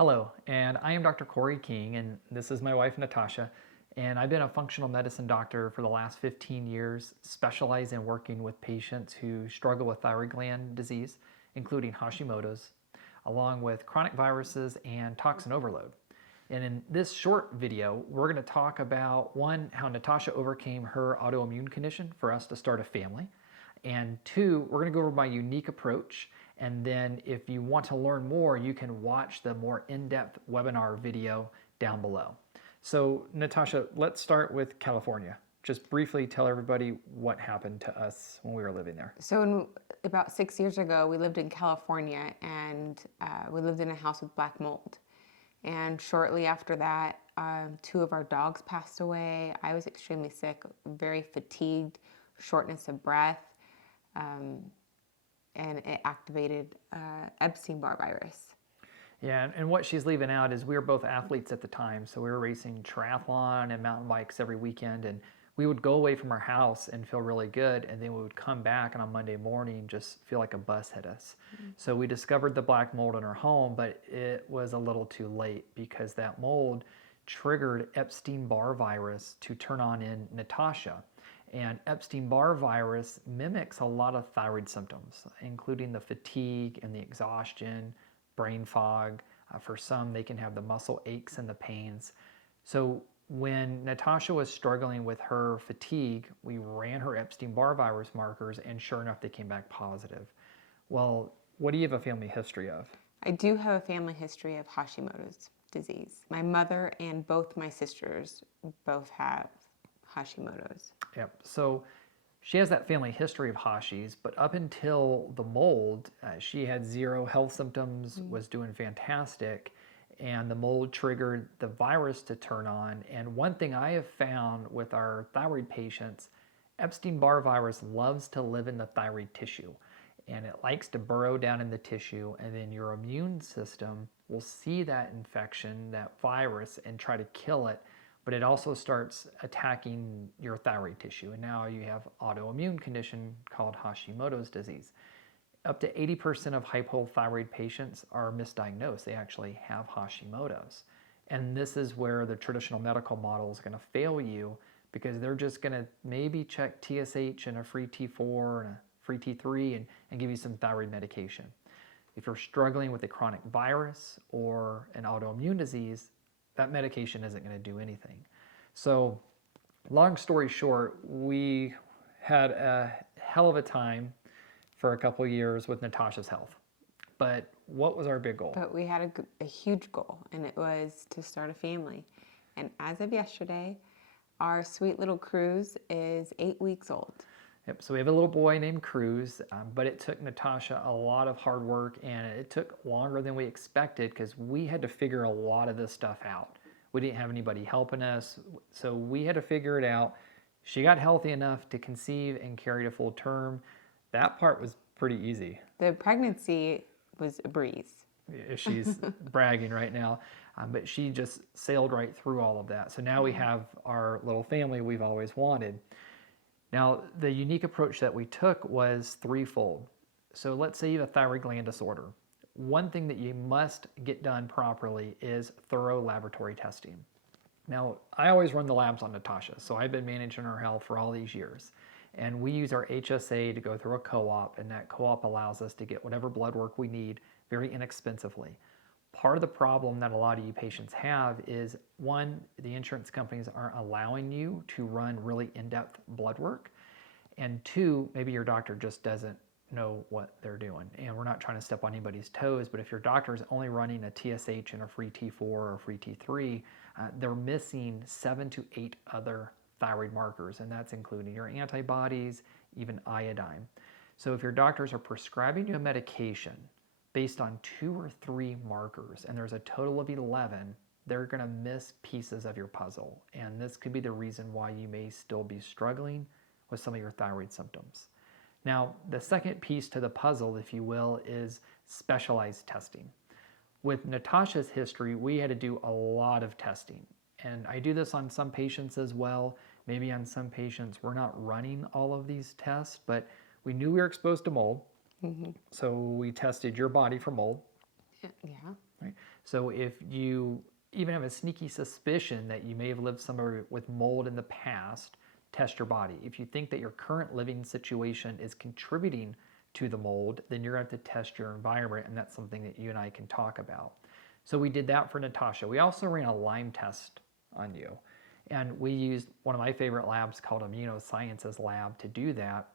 Hello, and I am Dr. King, and this is my wife, Natasha. And I've been a functional medicine doctor for the last 15 years, specialized in working with patients who struggle with thyroid gland disease, including Hashimoto's, along with chronic viruses and toxin overload. And in this short video, we're going to talk about one, how Natasha overcame her autoimmune condition for us to start a family. And two, we're going to go over my unique approach. And then if you want to learn more, you can watch the more in-depth webinar video down below. So Natasha, let's start with California. Just briefly tell everybody what happened to us when we were living there. So about 6 years ago, we lived in California, and we lived in a house with black mold. And shortly after that, two of our dogs passed away. I was extremely sick, very fatigued, shortness of breath, and it activated Epstein-Barr virus. Yeah, and what she's leaving out is we were both athletes at the time, so we were racing triathlon and mountain bikes every weekend, and we would go away from our house and feel really good, and then we would come back and on Monday morning just feel like a bus hit us. So we discovered the black mold in our home, but it was a little too late because that mold triggered Epstein-Barr virus to turn on in Natasha. And Epstein-Barr virus mimics a lot of thyroid symptoms, including the fatigue and the exhaustion, brain fog. For some, they can have the muscle aches and the pains. So when Natasha was struggling with her fatigue, we ran her Epstein-Barr virus markers, and sure enough, they came back positive. Well, what do you have a family history of? I do have a family history of Hashimoto's disease. My mother and both my sisters both have Hashimoto's. Yep. So she has that family history of Hashi's, but up until the mold, she had zero health symptoms, was doing fantastic, and the mold triggered the virus to turn on. And one thing I have found with our thyroid patients, Epstein-Barr virus loves to live in the thyroid tissue, and it likes to burrow down in the tissue, and then your immune system will see that infection, that virus, and try to kill it. But it also starts attacking your thyroid tissue. And now you have autoimmune condition called Hashimoto's disease. Up to 80% of hypothyroid patients are misdiagnosed. They actually have Hashimoto's. And this is where the traditional medical model is going to fail you, because they're just going to maybe check TSH and a free T4 and a free T3 and give you some thyroid medication. If you're struggling with a chronic virus or an autoimmune disease, that medication isn't going to do anything. So long story short, we had a hell of a time for a couple of years with Natasha's health. But what was our big goal? But we had a huge goal, and it was to start a family. And as of yesterday, our sweet little Cruz is 8 weeks old. Yep, so we have a little boy named Cruz, but it took Natasha a lot of hard work, and it took longer than we expected because we had to figure a lot of this stuff out. We didn't have anybody helping us, so we had to figure it out. She got healthy enough to conceive and carry to full term. That part was pretty easy. The pregnancy was a breeze. She's bragging right now, but she just sailed right through all of that. So now we have our little family we've always wanted. Now, the unique approach that we took was threefold. So let's say you have a thyroid gland disorder. One thing that you must get done properly is thorough laboratory testing. Now, I always run the labs on Natasha, so I've been managing her health for all these years. And we use our HSA to go through a co-op, and that co-op allows us to get whatever blood work we need very inexpensively. Part of the problem that a lot of you patients have is, one, the insurance companies aren't allowing you to run really in-depth blood work. And two, maybe your doctor just doesn't know what they're doing. And we're not trying to step on anybody's toes, but if your doctor is only running a TSH and a free T4 or a free T3, they're missing 7 to 8 other thyroid markers, and that's including your antibodies, even iodine. So if your doctors are prescribing you a medication based on 2 or 3 markers, and there's a total of 11, they're going to miss pieces of your puzzle. And this could be the reason why you may still be struggling with some of your thyroid symptoms. Now, the second piece to the puzzle, if you will, is specialized testing. With Natasha's history, we had to do a lot of testing. And I do this on some patients as well. Maybe on some patients, we're not running all of these tests, but we knew we were exposed to mold. So we tested your body for mold. Yeah. Right? So if you even have a sneaky suspicion that you may have lived somewhere with mold in the past, test your body. If you think that your current living situation is contributing to the mold, then you're going to have to test your environment, and that's something that you and I can talk about. So we did that for Natasha. We also ran a Lyme test on you, and we used one of my favorite labs called Immunosciences Lab to do that.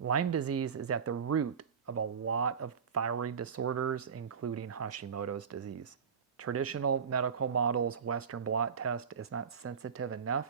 Lyme disease is at the root of a lot of thyroid disorders, including Hashimoto's disease. Traditional medical models, Western blot test is not sensitive enough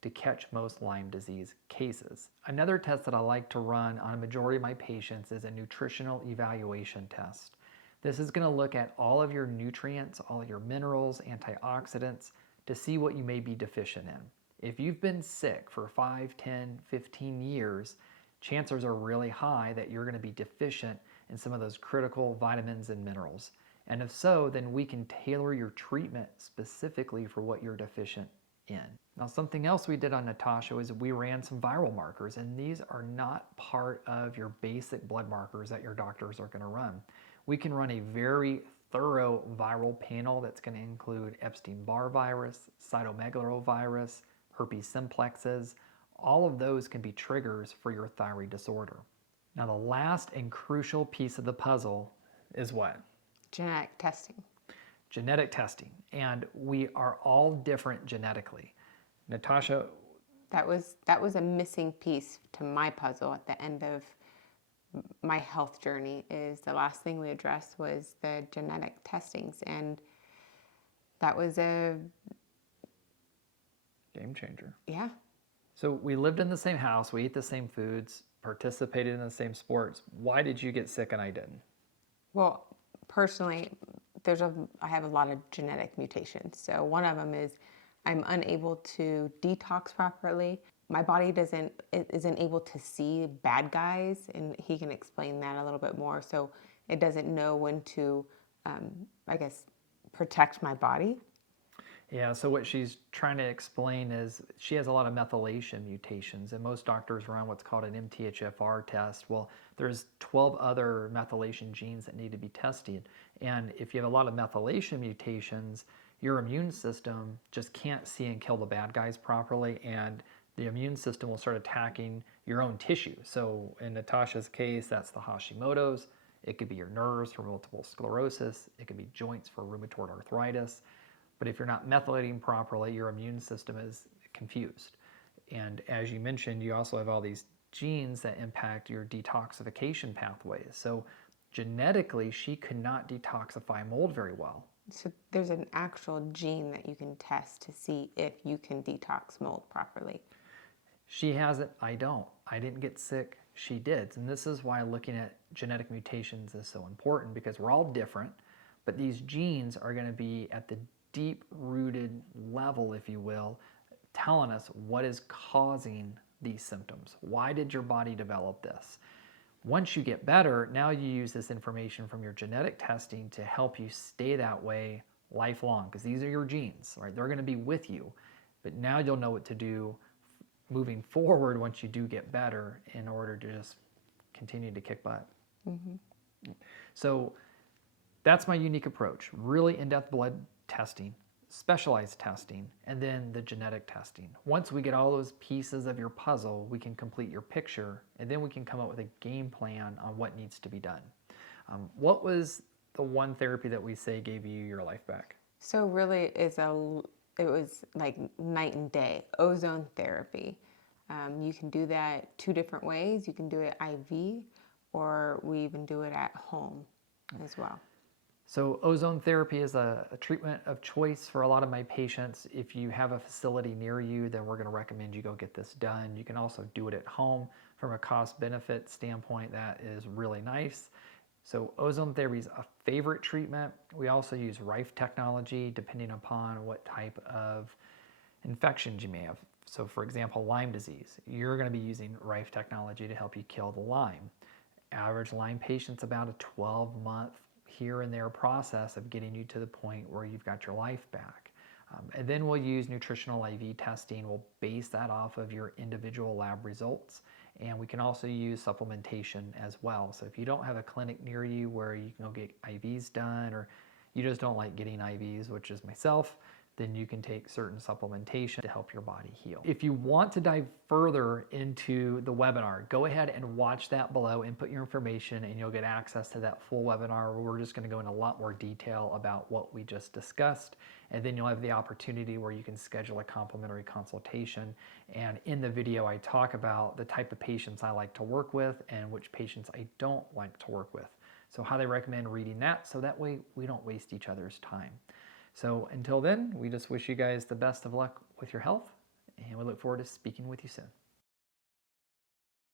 to catch most Lyme disease cases. Another test that I like to run on a majority of my patients is a nutritional evaluation test. This is going to look at all of your nutrients, all of your minerals, antioxidants, to see what you may be deficient in. If you've been sick for 5, 10, 15 years, chances are really high that you're going to be deficient in some of those critical vitamins and minerals. And if so, then we can tailor your treatment specifically for what you're deficient in. Now, something else we did on Natasha was we ran some viral markers, and these are not part of your basic blood markers that your doctors are going to run. We can run a very thorough viral panel that's going to include Epstein-Barr virus, cytomegalovirus, herpes simplexes. All of those can be triggers for your thyroid disorder. Now, the last and crucial piece of the puzzle is what? Genetic testing. Genetic testing. And we are all different genetically. Natasha, That was a missing piece to my puzzle at the end of my health journey. Is the last thing we addressed was the genetic testings, and that was a game changer. Yeah. So we lived in the same house, we ate the same foods, participated in the same sports. Why did you get sick and I didn't? Well, personally, I have a lot of genetic mutations. So one of them is I'm unable to detox properly. My body isn't able to see bad guys, and he can explain that a little bit more. So it doesn't know when to, protect my body. Yeah, so what she's trying to explain is she has a lot of methylation mutations, and most doctors run what's called an MTHFR test. Well, there's 12 other methylation genes that need to be tested, and if you have a lot of methylation mutations, your immune system just can't see and kill the bad guys properly, and the immune system will start attacking your own tissue. So in Natasha's case, that's the Hashimoto's. It could be your nerves for multiple sclerosis. It could be joints for rheumatoid arthritis. But if you're not methylating properly, your immune system is confused. And as you mentioned, you also have all these genes that impact your detoxification pathways. So genetically, she could not detoxify mold very well. So there's an actual gene that you can test to see if you can detox mold properly. She has it, I don't. I didn't get sick, she did. And this is why looking at genetic mutations is so important, because we're all different, but these genes are going to be at the deep-rooted level, if you will, telling us what is causing these symptoms. Why did your body develop this? Once you get better, now you use this information from your genetic testing to help you stay that way lifelong, because these are your genes, right? They're going to be with you, but now you'll know what to do moving forward once you do get better in order to just continue to kick butt. Mm-hmm. So that's my unique approach, really in-depth blood testing, specialized testing, and then the genetic testing. Once we get all those pieces of your puzzle, we can complete your picture, and then we can come up with a game plan on what needs to be done. What was the one therapy that we say gave you your life back? So really, it was like night and day. Ozone therapy. You can do that 2 different ways. You can do it IV, or we even do it at home as well. So ozone therapy is a treatment of choice for a lot of my patients. If you have a facility near you, then we're going to recommend you go get this done. You can also do it at home. From a cost-benefit standpoint, that is really nice. So ozone therapy is a favorite treatment. We also use Rife technology depending upon what type of infections you may have. So for example, Lyme disease, you're going to be using Rife technology to help you kill the Lyme. Average Lyme patient's about a 12-month here and there process of getting you to the point where you've got your life back. And then we'll use nutritional IV testing. We'll base that off of your individual lab results, And we can also use supplementation as well. So if you don't have a clinic near you where you can go get IVs done, or you just don't like getting IVs, which is myself, then you can take certain supplementation to help your body heal. If you want to dive further into the webinar, go ahead and watch that below, input your information, and you'll get access to that full webinar where we're just going to go into a lot more detail about what we just discussed. And then you'll have the opportunity where you can schedule a complimentary consultation. And in the video, I talk about the type of patients I like to work with and which patients I don't like to work with. So highly recommend reading that so that way we don't waste each other's time. So until then, we just wish you guys the best of luck with your health, and we look forward to speaking with you soon.